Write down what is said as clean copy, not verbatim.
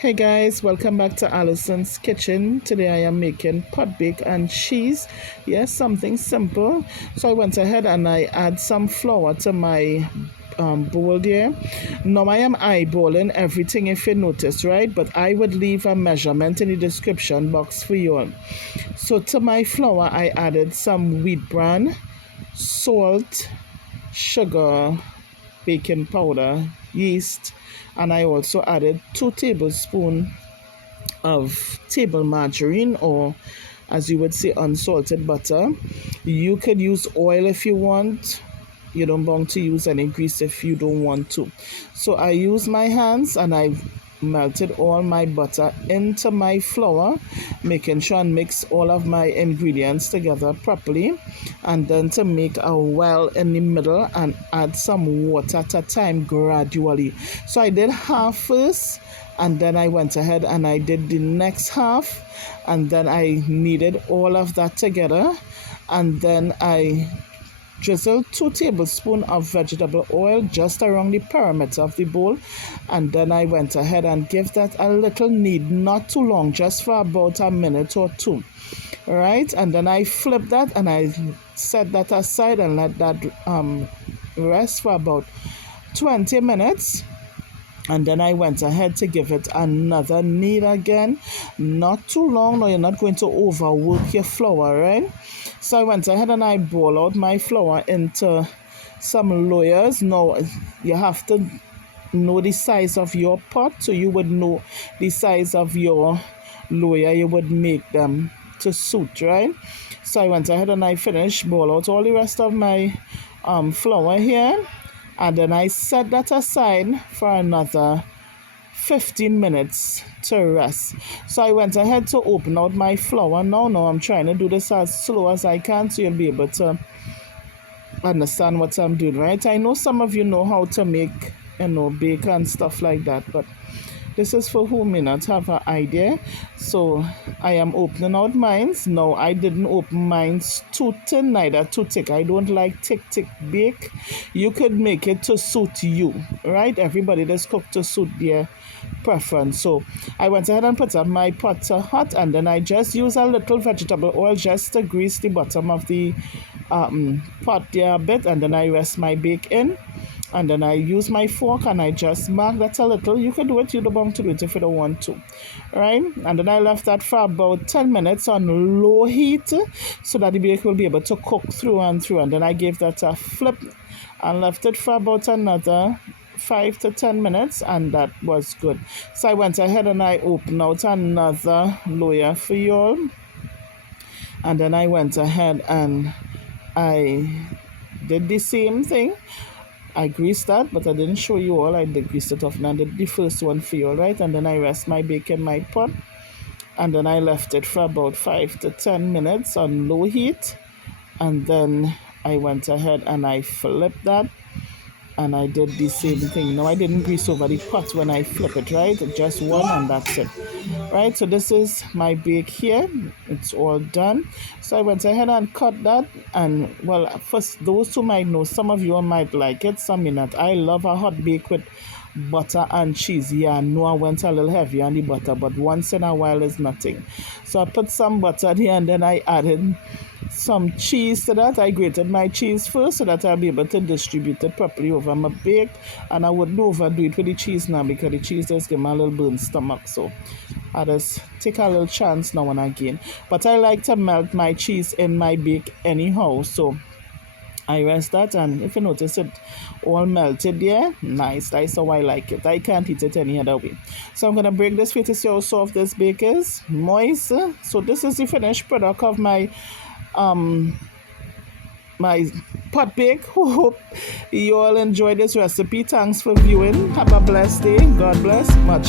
Hey guys, welcome back to Allison's Kitchen. Today I am making pot bake and cheese. Yes, something simple. So I went ahead and I add some flour to my bowl there. Now I am eyeballing everything if you notice, right? But I would leave a measurement in the description box for you all. So to my flour I added some wheat bran, salt, sugar, baking powder, yeast, and I also added 2 tablespoons of table margarine, or as you would say, unsalted butter. You could use oil if you want. You don't want to use any grease if you don't want to. So I use my hands and I melted all my butter into my flour, making sure and mix all of my ingredients together properly, and then to make a well in the middle and add some water at a time gradually. So I did half first, and then I went ahead and I did the next half, and then I kneaded all of that together, and then I drizzle 2 tablespoons of vegetable oil just around the perimeter of the bowl, and then I went ahead and give that a little knead, not too long, just for about a minute or two. All right, and then I flip that and I set that aside and let that rest for about 20 minutes. And then I went ahead to give it another knead again. Not too long, no, you're not going to overwork your flour, right? So I went ahead and I boiled out my flour into some layers. Now, you have to know the size of your pot, so you would know the size of your layer you would make them to suit, right? So I went ahead and I finished boil out all the rest of my flour here. And then I set that aside for another 15 minutes to rest. So I went ahead to open out my flour. Now I'm trying to do this as slow as I can so you'll be able to understand what I'm doing, right? I know some of you know how to make, bake and stuff like that, but this is for who may not have an idea. So I am opening out mine. Now I didn't open mine too thin, neither too thick. I don't like thick bake. You could make it to suit you, right? Everybody does cook to suit their preference. So I went ahead and put up my pot to hot, and then I just use a little vegetable oil just to grease the bottom of the pot there a bit, and then I rest my bake in. And then I use my fork and I just mark that a little. You could do it, you don't want to do it if you don't want to, right? And then I left that for about 10 minutes on low heat so that the bake will be able to cook through and through. And then I gave that a flip and left it for about another 5 to 10 minutes, and that was good. So I went ahead and I opened out another layer for you all. And then I went ahead and I did the same thing. I greased that, but I didn't show you all. I did grease it off, and I did the first one for you, all right? And then I rest my bake in my pot, and then I left it for about 5 to 10 minutes on low heat, and then I went ahead and I flipped that, and I did the same thing. Now I didn't grease over the pot when I flip it, right? Just one, and that's it, right? So this is my bake here. It's all done. So I went ahead and cut that, and well, first, those who might know, some of you might like it, some may not. I love a hot bake with butter and cheese. Yeah, I know I went a little heavy on the butter, but once in a while is nothing. So I put some butter there, and then I added some cheese to that. I grated my cheese first so that I'll be able to distribute it properly over my bake, and I wouldn't overdo it with the cheese now because the cheese does give me a little burnt stomach, so I just take a little chance now and again. But I like to melt my cheese in my bake anyhow, so I rest that, and if you notice it all melted there, nice. That's how I like it. I can't eat it any other way. So I'm gonna break this for you to see how soft this bake is. Moist. So this is the finished product of my my pot bake. Hope you all enjoyed this recipe. Thanks for viewing. Have a blessed day. God bless. Much